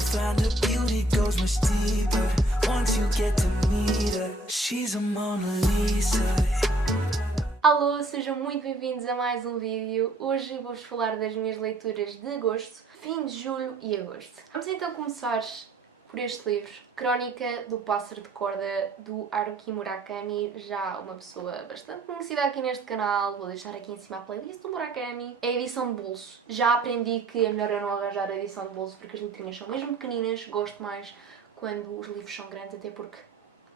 find the beauty goes much deeper once you get to meet her. She's a Mona Lisa. Alô, sejam muito bem-vindos a mais um vídeo. Hoje vou-vos falar das minhas leituras de agosto, fim de julho e agosto. Vamos então começar por este livro, Crónica do Pássaro de Corda, do Haruki Murakami, já uma pessoa bastante conhecida aqui neste canal. Vou deixar aqui em cima a playlist do Murakami. É a edição de bolso. Já aprendi que é melhor eu não arranjar a edição de bolso porque as letrinhas são mesmo pequeninas. Gosto mais quando os livros são grandes, até porque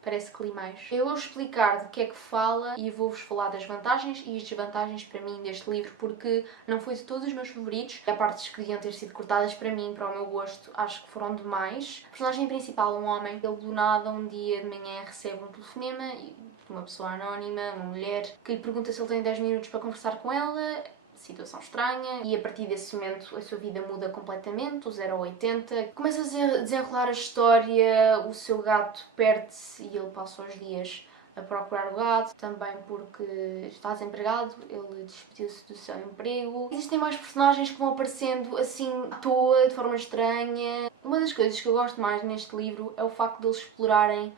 parece que li mais. Eu vou explicar do que é que fala e vou-vos falar das vantagens e desvantagens para mim deste livro, porque não foi de todos os meus favoritos. Há partes que deviam ter sido cortadas para mim, para o meu gosto, acho que foram demais. O personagem principal, um homem, ele do nada, um dia de manhã, recebe um telefonema de uma pessoa anónima, uma mulher, que lhe pergunta se ele tem 10 minutos para conversar com ela. Situação estranha, e a partir desse momento a sua vida muda completamente, do 0 ao 80. Começa a desenrolar a história, o seu gato perde-se e ele passa os dias a procurar o gato, também porque está desempregado, ele despediu-se do seu emprego. Existem mais personagens que vão aparecendo assim à toa, de forma estranha. Uma das coisas que eu gosto mais neste livro é o facto de eles explorarem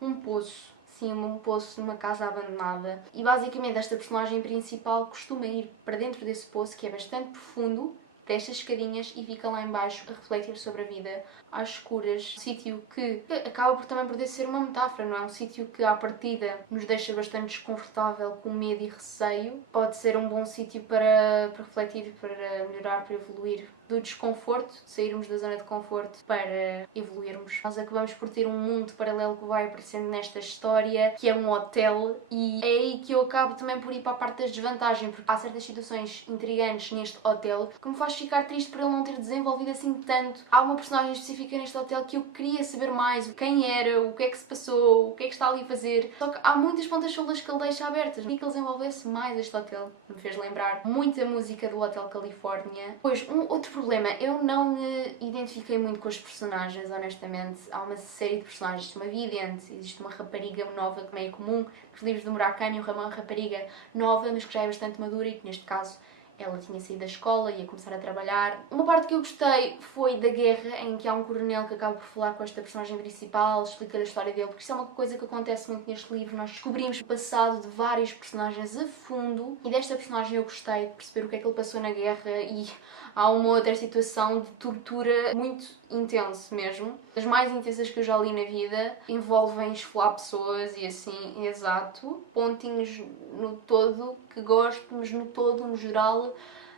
um poço. Sim, um poço numa casa abandonada. E basicamente esta personagem principal costuma ir para dentro desse poço, que é bastante profundo, destas escadinhas, e fica lá em baixo a refletir sobre a vida às escuras. Um sítio que acaba por também poder ser uma metáfora, não é? Um sítio que à partida nos deixa bastante desconfortável, com medo e receio. Pode ser um bom sítio para refletir, para melhorar, para evoluir do desconforto, de sairmos da zona de conforto para evoluirmos. Nós acabamos por ter um mundo paralelo que vai aparecendo nesta história, que é um hotel, e é aí que eu acabo também por ir para a parte das desvantagens, porque há certas situações intrigantes neste hotel que me faz ficar triste por ele não ter desenvolvido assim tanto. Há uma personagem específica neste hotel que eu queria saber mais, quem era, o que é que se passou, o que é que está ali a fazer. Só que há muitas pontas soltas que ele deixa abertas. Queria que ele desenvolvesse mais este hotel. Me fez lembrar muita música do Hotel Califórnia. Pois, outro problema, eu não me identifiquei muito com os personagens, honestamente. Há uma série de personagens, existe uma vidente, existe uma rapariga nova que é meio comum nos livros do Murakami, uma rapariga nova, mas que já é bastante madura e que neste caso ela tinha saído da escola e ia começar a trabalhar. Uma parte que eu gostei foi da guerra, em que há um coronel que acaba por falar com esta personagem principal, explicar a história dele, porque isso é uma coisa que acontece muito neste livro. Nós descobrimos o passado de vários personagens a fundo, e desta personagem eu gostei de perceber o que é que ele passou na guerra, e há uma outra situação de tortura muito intenso mesmo. Das mais intensas que eu já li na vida, envolvem esfolar pessoas e assim, exato. Pontinhos no todo que gosto, mas no todo, no geral,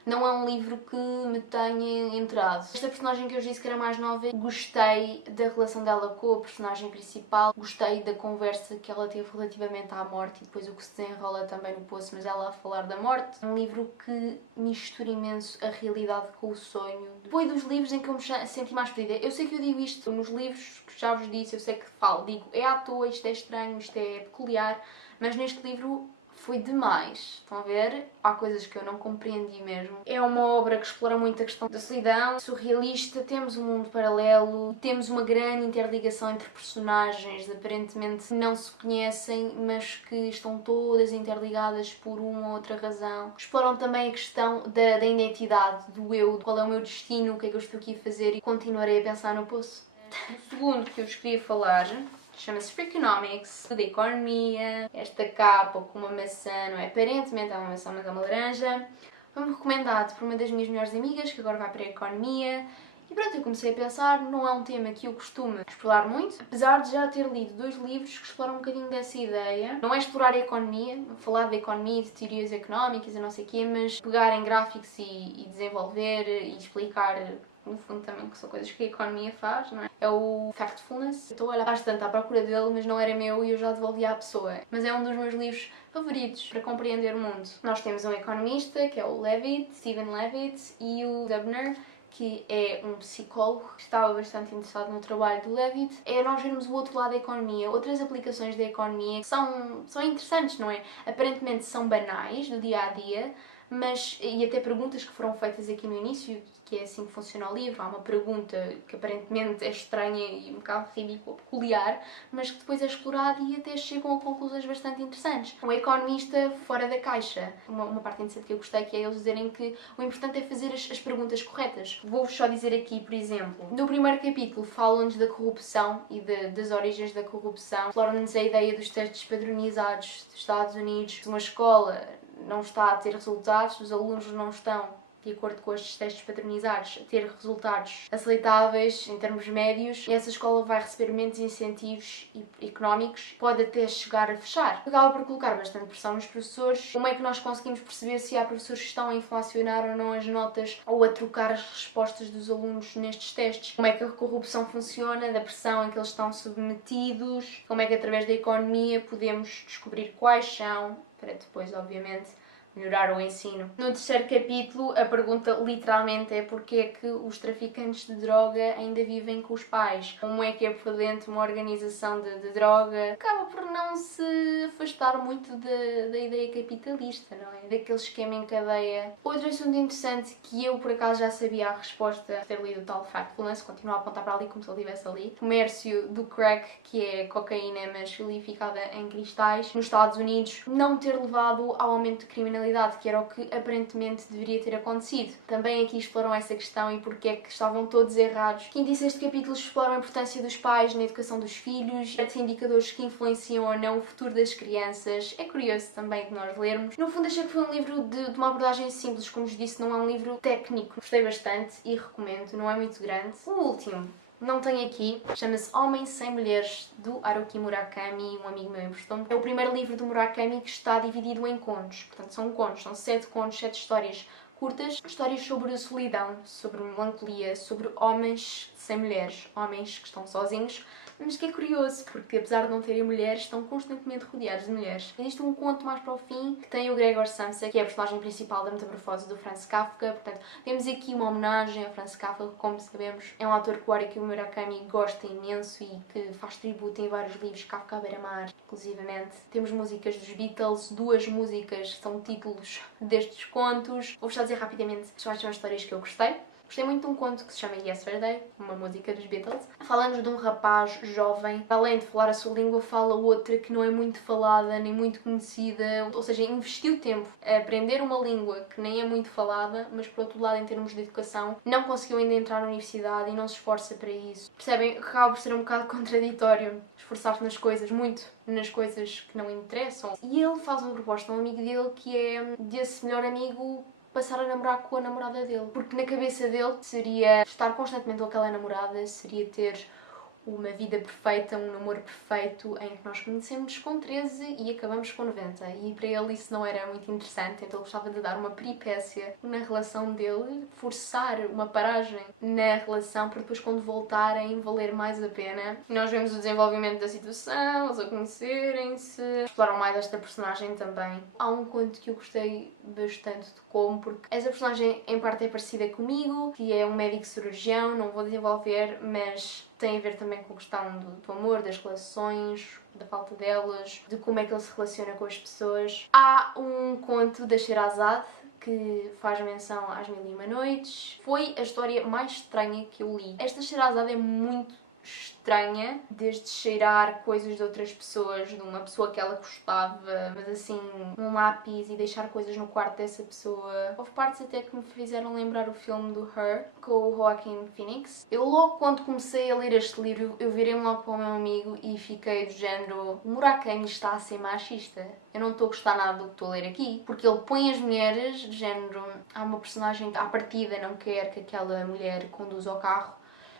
não é um livro que me tenha entrado. Esta personagem que eu disse que era mais nova, gostei da relação dela com a personagem principal, gostei da conversa que ela teve relativamente à morte e depois o que se desenrola também no poço, mas ela a falar da morte. Um livro que mistura imenso a realidade com o sonho. Foi dos livros em que eu me senti mais perdida. Eu sei que eu digo isto nos livros que já vos disse, eu sei que falo, digo, é à toa, isto é estranho, isto é peculiar, mas neste livro foi demais. Estão a ver? Há coisas que eu não compreendi mesmo. É uma obra que explora muito a questão da solidão, surrealista, temos um mundo paralelo, temos uma grande interligação entre personagens, aparentemente não se conhecem, mas que estão todas interligadas por uma ou outra razão. Exploram também a questão da identidade, do eu, qual é o meu destino, o que é que eu estou aqui a fazer, e continuarei a pensar no poço. O segundo que eu vos queria falar chama-se Freakonomics, de economia. Esta capa com uma maçã, não é? Aparentemente é uma maçã, mas é uma laranja. Foi-me recomendado por uma das minhas melhores amigas, que agora vai para a economia. E pronto, eu comecei a pensar, não é um tema que eu costumo explorar muito, apesar de já ter lido 2 livros que exploram um bocadinho dessa ideia. Não é explorar a economia, falar de economia, de teorias económicas e não sei o quê, mas pegar em gráficos e desenvolver e explicar, no fundo também, que são coisas que a economia faz, não é? É o Factfulness. Eu estou a olhar bastante à procura dele, mas não era meu e eu já devolvi à pessoa. Mas é um dos meus livros favoritos para compreender o mundo. Nós temos um economista, que é o Levitt, Stephen Levitt, e o Dubner, que é um psicólogo que estava bastante interessado no trabalho do Levitt. É nós vermos o outro lado da economia, outras aplicações da economia que são interessantes, não é? Aparentemente são banais, do dia a dia, e até perguntas que foram feitas aqui no início, que é assim que funciona o livro. Há uma pergunta que aparentemente é estranha e um bocado ridícula, peculiar, mas que depois é explorada e até chegam a conclusões bastante interessantes. Um economista fora da caixa. Uma parte interessante que eu gostei, que é eles dizerem que o importante é fazer as perguntas corretas. Vou-vos só dizer aqui, por exemplo, no primeiro capítulo falam-nos da corrupção e das origens da corrupção. Exploram-nos a ideia dos testes padronizados dos Estados Unidos. Uma escola não está a ter resultados, os alunos não estão, de acordo com estes testes padronizados, a ter resultados aceitáveis em termos médios, e essa escola vai receber menos incentivos económicos, pode até chegar a fechar. Acaba por colocar bastante pressão nos professores. Como é que nós conseguimos perceber se há professores que estão a inflacionar ou não as notas ou a trocar as respostas dos alunos nestes testes? Como é que a corrupção funciona, da pressão em que eles estão submetidos? Como é que através da economia podemos descobrir quais são, para depois, obviamente, melhorar o ensino. No terceiro capítulo, a pergunta literalmente é porque é que os traficantes de droga ainda vivem com os pais. Como é que é por dentro uma organização de droga? Acaba por não se afastar muito da ideia capitalista, não é? Daquele esquema em cadeia. Outro assunto interessante que eu por acaso já sabia a resposta, ter lido o tal Factfulness, continuo a apontar para ali como se ele estivesse ali. Comércio do crack, que é cocaína mas solidificada em cristais, nos Estados Unidos, não ter levado ao aumento de criminalidade, que era o que aparentemente deveria ter acontecido. Também aqui exploram essa questão e porque é que estavam todos errados. Quinto e sexto capítulos exploram a importância dos pais na educação dos filhos, certos indicadores que influenciam ou não o futuro das crianças. É curioso também de nós lermos. No fundo, achei que foi um livro de uma abordagem simples, como vos disse, não é um livro técnico. Gostei bastante e recomendo, não é muito grande. O último, não tenho aqui, chama-se Homens Sem Mulheres, do Haruki Murakami, um amigo meu emprestou-me. É o primeiro livro do Murakami que está dividido em contos. Portanto, são contos, são 7 contos, 7 histórias curtas, histórias sobre solidão, sobre melancolia, sobre homens sem mulheres, homens que estão sozinhos, mas que é curioso, porque apesar de não terem mulheres, estão constantemente rodeados de mulheres. Existe um conto mais para o fim, que tem o Gregor Samsa, que é a personagem principal da Metamorfose do Franz Kafka. Portanto, temos aqui uma homenagem a Franz Kafka, que, como sabemos, é um autor que o Haruki Murakami gosta imenso e que faz tributo em vários livros, Kafka à beira-mar, inclusivamente. Temos músicas dos Beatles, 2 músicas são títulos destes contos. Vou-vos só dizer rapidamente quais são as histórias que eu gostei. Gostei muito de um conto que se chama Yesterday, uma música dos Beatles. Fala-nos de um rapaz jovem, além de falar a sua língua, fala outra que não é muito falada, nem muito conhecida, ou seja, investiu tempo a aprender uma língua que nem é muito falada, mas por outro lado, em termos de educação, não conseguiu ainda entrar na universidade e não se esforça para isso. Percebem? Acaba por ser um bocado contraditório esforçar-se nas coisas, muito nas coisas que não interessam. E ele faz uma proposta a um amigo dele que é desse melhor amigo passar a namorar com a namorada dele. Porque na cabeça dele seria estar constantemente com aquela namorada, seria ter uma vida perfeita, um namoro perfeito, em que nós conhecemos com 13 e acabamos com 90. E para ele isso não era muito interessante, então ele gostava de dar uma peripécia na relação dele, forçar uma paragem na relação para depois, quando voltarem, valer mais a pena. E nós vemos o desenvolvimento da situação, eles a conhecerem-se, exploram mais esta personagem também. Há um conto que eu gostei bastante de como, porque essa personagem em parte é parecida comigo, que é um médico cirurgião, não vou desenvolver, mas tem a ver também com a questão do amor, das relações, da falta delas, de como é que ele se relaciona com as pessoas. Há um conto da Sherazade que faz menção às Mil e Uma Noites. Foi a história mais estranha que eu li. Esta Sherazade é muito estranha, desde cheirar coisas de outras pessoas, de uma pessoa que ela gostava, mas assim, um lápis e deixar coisas no quarto dessa pessoa. Houve partes até que me fizeram lembrar o filme do Her, com o Joaquin Phoenix. Eu logo quando comecei a ler este livro, eu virei-me logo para o meu amigo e fiquei do género: o Murakami está a ser machista. Eu não estou a gostar nada do que estou a ler aqui, porque ele põe as mulheres, do género, há uma personagem que à partida não quer que aquela mulher conduza o carro,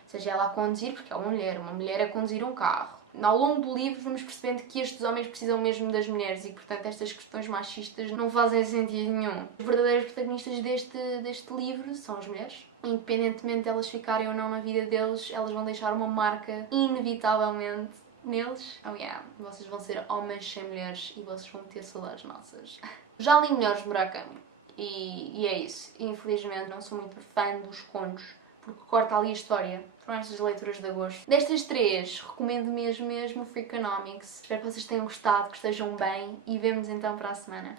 seja ela a conduzir, porque é uma mulher a conduzir um carro. Ao longo do livro vamos percebendo que estes homens precisam mesmo das mulheres e, portanto, estas questões machistas não fazem sentido nenhum. Os verdadeiros protagonistas deste livro são as mulheres. Independentemente de elas ficarem ou não na vida deles, elas vão deixar uma marca, inevitavelmente, neles. Oh yeah, vocês vão ser homens sem mulheres e vocês vão ter saudades nossas. Já li melhores de Murakami e é isso. Infelizmente não sou muito fã dos contos, porque corta ali a história. Foram estas leituras de agosto. Destas 3, recomendo mesmo Freakonomics. Espero que vocês tenham gostado, que estejam bem e vemo-nos então para a semana.